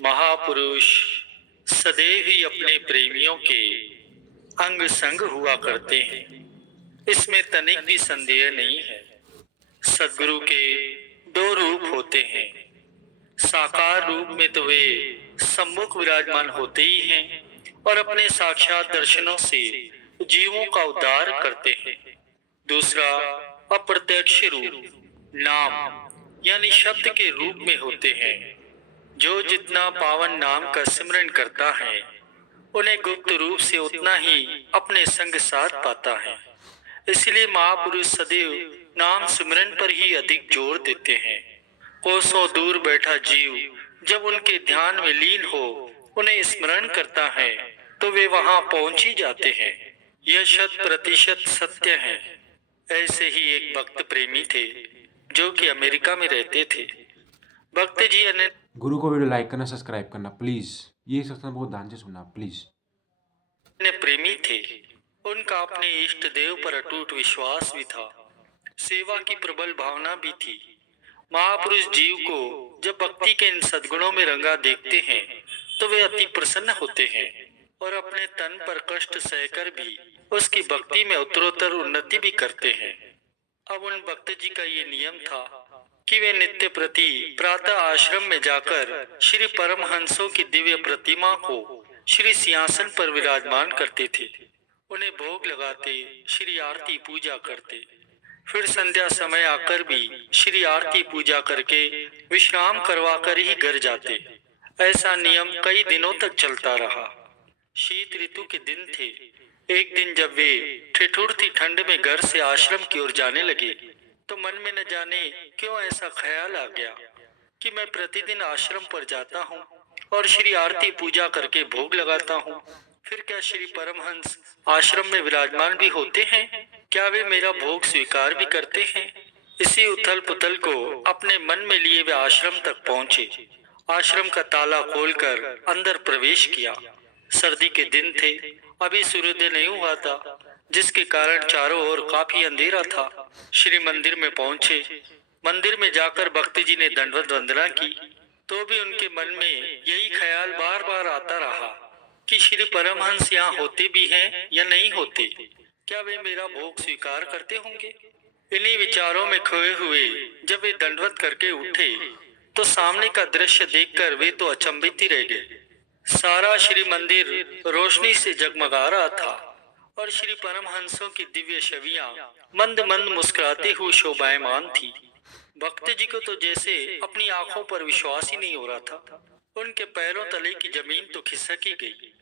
महापुरुष सदैव ही अपने प्रेमियों के अंग संग हुआ करते हैं, इसमें तनिक भी संदेह नहीं है। सदगुरु के दो रूप होते हैं। साकार रूप में तो वे सम्मुख विराजमान होते ही हैं और अपने साक्षात दर्शनों से जीवों का उद्धार करते हैं। दूसरा अप्रत्यक्ष रूप नाम यानी शब्द के रूप में होते हैं। जो जितना पावन नाम का सिमरन करता है उन्हें गुप्त रूप से उतना ही अपने संग साथ पाता है। इसलिए महापुरुष सदैव नाम सिमरन पर ही अधिक जोर देते हैं। कोसों दूर बैठा जीव जब उनके ध्यान में लीन हो उन्हें स्मरण करता है तो वे वहां पहुंच ही जाते हैं। यह 100% सत्य है। ऐसे ही एक भक्त प्रेमी थे जो कि अमेरिका में रहते थे। भक्त जी गुरु को वीडियो लाइक करना, सब्सक्राइब करना प्लीज। ये सत्संग बहुत ध्यान से सुनना प्लीज। प्रेमी थे। उनका अपने इष्ट देव पर अटूट विश्वास भी था। सेवा की प्रबल भावना भी थी। महापुरुष जीव को जब भक्ति के इन सद्गुणों में रंगा देखते हैं तो वे अति प्रसन्न होते हैं और अपने तन पर कष्ट सहकर भी उसकी भक्ति में उत्तरोत्तर उन्नति भी करते हैं। अब उन भक्त जी का ये नियम था कि वे नित्य प्रति प्रातः आश्रम में जाकर श्री परमहंसों की दिव्य प्रतिमा को श्री सिंहासन पर विराजमान करते थे। उन्हें भोग लगाते, श्री आरती पूजा करते, फिर संध्या समय आकर भी श्री आरती पूजा करके विश्राम करवाकर ही घर जाते। ऐसा नियम कई दिनों तक चलता रहा। शीत ऋतु के दिन थे। एक दिन जब वे ठिठुरती ठंड में घर से आश्रम की ओर जाने लगे तो मन में न जाने क्यों ऐसा ख्याल आ गया कि मैं प्रतिदिन आश्रम पर जाता हूँ और श्री आरती पूजा करके भोग लगाता हूँ, फिर क्या श्री परमहंस आश्रम में विराजमान भी होते हैं? क्या वे मेरा भोग स्वीकार भी करते हैं? इसी उथल पुथल को अपने मन में लिए वे आश्रम तक पहुँचे। आश्रम का ताला खोलकर अंदर प्रवेश किया। सर्दी के दिन थे, अभी सूर्योदय नहीं हुआ था, जिसके कारण चारों ओर काफी अंधेरा था। श्री मंदिर में पहुंचे। मंदिर में जाकर भक्ति जी ने दंडवत वंदना की तो भी उनके मन में यही ख्याल बार बार आता रहा कि श्री परमहंस यहाँ होते भी हैं या नहीं होते। क्या वे मेरा भोग स्वीकार करते होंगे? इन्हीं विचारों में खोए हुए जब वे दंडवत करके उठे तो सामने का दृश्य देखकर वे तो अचंभित ही रह गए। सारा श्री मंदिर रोशनी से जगमगा रहा था और श्री परमहंसों की दिव्य छवियां मंद मंद मुस्कुराते हुए शोभायमान थी। भक्त जी को तो जैसे अपनी आंखों पर विश्वास ही नहीं हो रहा था। उनके पैरों तले की जमीन तो खिसक ही गई।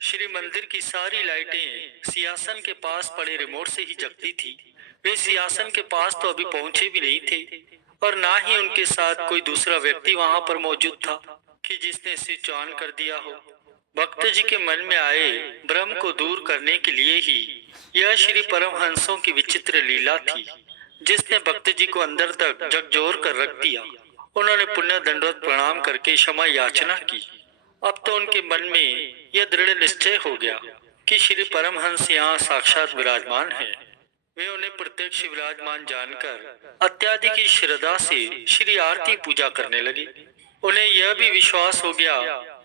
श्री मंदिर की सारी लाइटें सिंहासन के पास पड़े रिमोट से ही जगती थी। वे सिंहासन के पास तो अभी पहुंचे भी नहीं थे और ना ही उनके साथ कोई दूसरा व्यक्ति वहां पर मौजूद था कि जिसने स्विच ऑन कर दिया हो। भक्त जी के मन में आए भ्रम को दूर करने के लिए ही यह श्री परमहंसों की विचित्र लीला थी जिसने भक्त जी को अंदर तक झकझोर कर रख दिया। उन्होंने पुण्य दंडवत प्रणाम करके क्षमा याचना की। अब तो उनके मन में यह दृढ़ निश्चय हो गया कि श्री परमहंस यहाँ साक्षात विराजमान है। वे उन्हें प्रत्यक्ष विराजमान जानकर अत्याधिक श्रद्धा से श्री आरती पूजा करने लगे। उन्हें यह भी विश्वास हो गया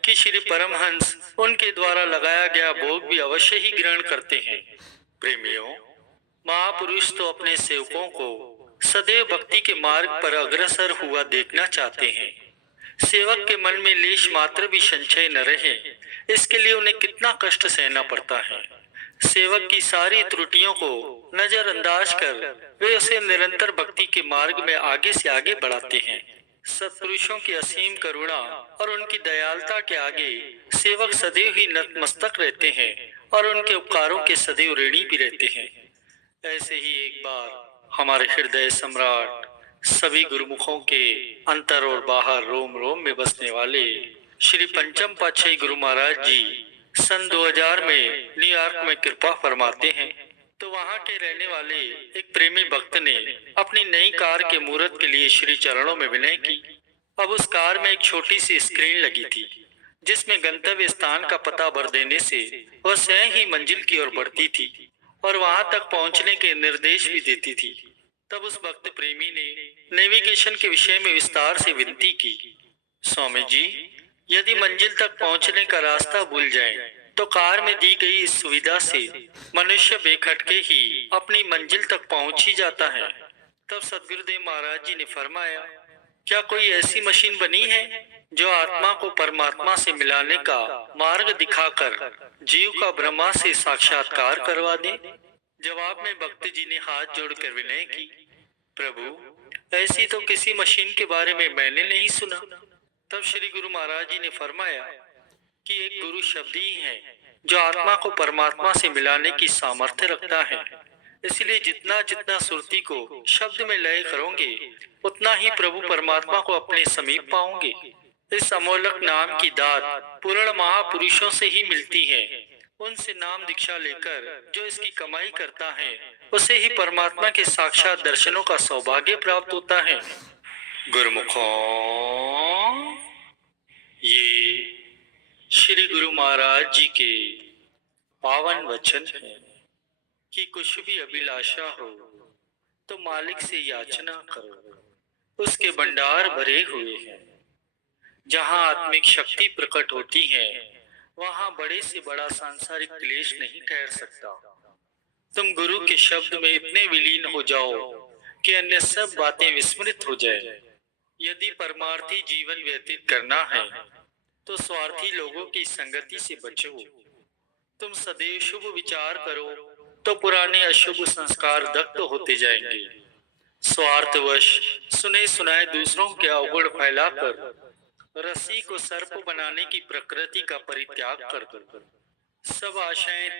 कि श्री परमहंस उनके द्वारा लगाया गया भोग भी अवश्य ही ग्रहण करते हैं। प्रेमियों, महापुरुष तो अपने सेवकों को सदैव भक्ति के मार्ग पर अग्रसर हुआ देखना चाहते हैं। सेवक के मन में लेश मात्र भी संशय न रहे, इसके लिए उन्हें कितना कष्ट सहना पड़ता है। सेवक की सारी त्रुटियों को नजरअंदाज कर वे उसे निरंतर भक्ति के मार्ग में आगे से आगे बढ़ाते हैं। सत्पुरुषों की असीम करुणा और उनकी दयालुता के आगे सेवक सदैव ही नतमस्तक रहते हैं और उनके उपकारों के सदैव ऋणी भी रहते हैं। ऐसे ही एक बार हमारे हृदय सम्राट, सभी गुरुमुखों के अंतर और बाहर रोम रोम में बसने वाले श्री पंचम पातशाही गुरु महाराज जी सन 2000 में न्यूयॉर्क में कृपा फरमाते हैं। तो वहां के रहने वाले एक प्रेमी भक्त ने अपनी नई कार के मुहूर्त के लिए श्री चरणों में विनय की। अब उस कार में एक छोटी सी स्क्रीन लगी थी जिसमें गंतव्य स्थान का पता भर देने से वह स्वयं ही मंजिल की ओर बढ़ती थी और वहां तक पहुंचने के निर्देश भी देती थी। तब उस भक्त प्रेमी ने नेविगेशन के विषय में विस्तार से विनती की। स्वामी जी, यदि मंजिल तक पहुंचने का रास्ता भूल जाए तो कार में दी गई इस सुविधा से मनुष्य बेखटके ही अपनी मंजिल तक पहुंच ही जाता है। तब सदगुरुदेव महाराज जी ने फरमाया, क्या कोई ऐसी मशीन बनी है जो आत्मा को परमात्मा से मिलाने का मार्ग दिखाकर जीव का ब्रह्मा से साक्षात्कार करवा दे? जवाब में भक्त जी ने हाथ जोड़कर विनय की, प्रभु ऐसी तो किसी मशीन के बारे में मैंने नहीं सुना। तब श्री गुरु महाराज जी ने फरमाया कि एक गुरु शब्द ही है जो आत्मा को परमात्मा से मिलाने की सामर्थ्य रखता है। इसलिए जितना जितना सुरती को शब्द में लय करोगे उतना ही प्रभु परमात्मा को अपने समीप पाओगे। इस अमोलक नाम की दात पूर्ण महापुरुषों से ही मिलती है। उनसे नाम दीक्षा लेकर जो इसकी कमाई करता है उसे ही परमात्मा के साक्षात दर्शनों का सौभाग्य प्राप्त होता है। गुरुमुखों, ये श्री गुरु महाराज जी के पावन वचन है कि कुछ भी अभिलाषा हो तो मालिक से याचना करो, उसके भंडार भरे हुए हैं। जहां आत्मिक शक्ति प्रकट होती है वहां बड़े से बड़ा सांसारिक क्लेश नहीं ठहर सकता। तुम गुरु के शब्द में इतने विलीन हो जाओ कि अन्य सब बातें विस्मृत हो जाए। यदि परमार्थी जीवन व्यतीत करना है तो स्वार्थी लोगों की संगति से बचो। तुम सदैव शुभ विचार करो तो पुराने अशुभ संस्कार दग्ध होते जाएंगे। स्वार्थवश सुने सुनाए दूसरों के अवगुण फैलाकर रस्सी को सर्प बनाने की प्रकृति का परित्याग कर दो। सब आशाएं